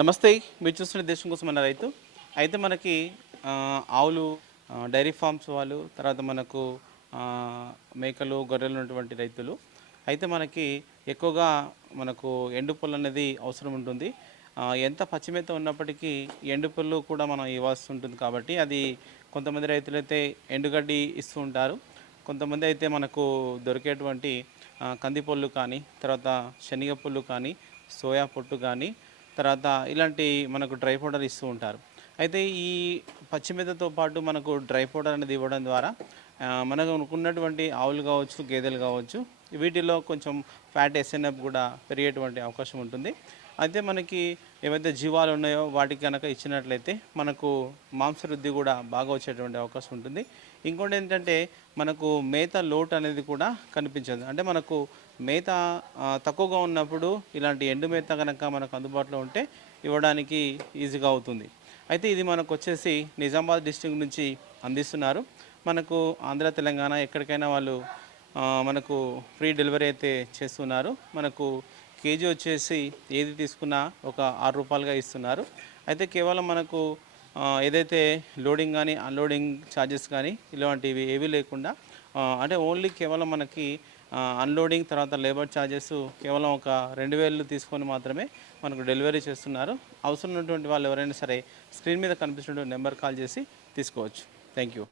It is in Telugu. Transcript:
నమస్తే మీరు చూస్తున్న దేశం కోసం అన్న రైతు. అయితే మనకి ఆవులు డైరీ ఫార్మ్స్ వాళ్ళు తర్వాత మనకు మేకలు గొర్రెలు ఉన్నటువంటి రైతులు. అయితే మనకి ఎక్కువగా మనకు ఎండు అనేది అవసరం ఉంటుంది. ఎంత పచ్చిమేత ఉన్నప్పటికీ ఎండు కూడా మనం ఇవ్వాల్సి ఉంటుంది కాబట్టి అది కొంతమంది రైతులైతే ఎండుగడ్డి ఇస్తూ ఉంటారు. కొంతమంది అయితే మనకు దొరికేటువంటి కందిపళ్ళు కానీ తర్వాత శనగ కానీ సోయా పొట్టు కానీ తర్వాత ఇలాంటి మనకు డ్రై పౌడర్ ఇస్తూ ఉంటారు. అయితే ఈ పచ్చిమిరతో పాటు మనకు డ్రై పౌడర్ అనేది ఇవ్వడం ద్వారా మనకు అనుకున్నటువంటి ఆవులు కావచ్చు గేదెలు కావచ్చు వీటిలో కొంచెం ఫ్యాట్ ఎస్ఎన్ఎఫ్ కూడా పెరిగేటువంటి అవకాశం ఉంటుంది. అయితే మనకి ఏవైతే జీవాలు ఉన్నాయో వాటికి కనుక ఇచ్చినట్లయితే మనకు మాంసవృద్ధి కూడా బాగా వచ్చేటువంటి అవకాశం ఉంటుంది. ఇంకోటి ఏంటంటే మనకు మేత లోటు అనేది కూడా కనిపించదు. అంటే మనకు మేత తక్కువగా ఉన్నప్పుడు ఇలాంటి ఎండు మేత కనుక మనకు అందుబాటులో ఉంటే ఇవ్వడానికి ఈజీగా అవుతుంది. అయితే ఇది మనకు వచ్చేసి నిజామాబాద్ డిస్టిక్ నుంచి అందిస్తున్నారు. మనకు ఆంధ్ర తెలంగాణ ఎక్కడికైనా వాళ్ళు మనకు ఫ్రీ డెలివరీ అయితే చేస్తున్నారు. మనకు కేజీ వచ్చేసి ఏది తీసుకున్నా ఒక ఆరు రూపాయలుగా ఇస్తున్నారు. అయితే కేవలం మనకు ఏదైతే లోడింగ్ కానీ అన్లోడింగ్ ఛార్జెస్ కానీ ఇలాంటివి ఏవి లేకుండా అంటే ఓన్లీ కేవలం మనకి అన్లోడింగ్ తర్వాత లేబర్ ఛార్జెస్ కేవలం ఒక రెండు వేలు తీసుకొని మాత్రమే మనకు డెలివరీ చేస్తున్నారు. అవసరం ఉన్నటువంటి వాళ్ళు ఎవరైనా సరే స్క్రీన్ మీద కనిపిస్తున్న నెంబర్ కాల్ చేసి తీసుకోవచ్చు. Thank you.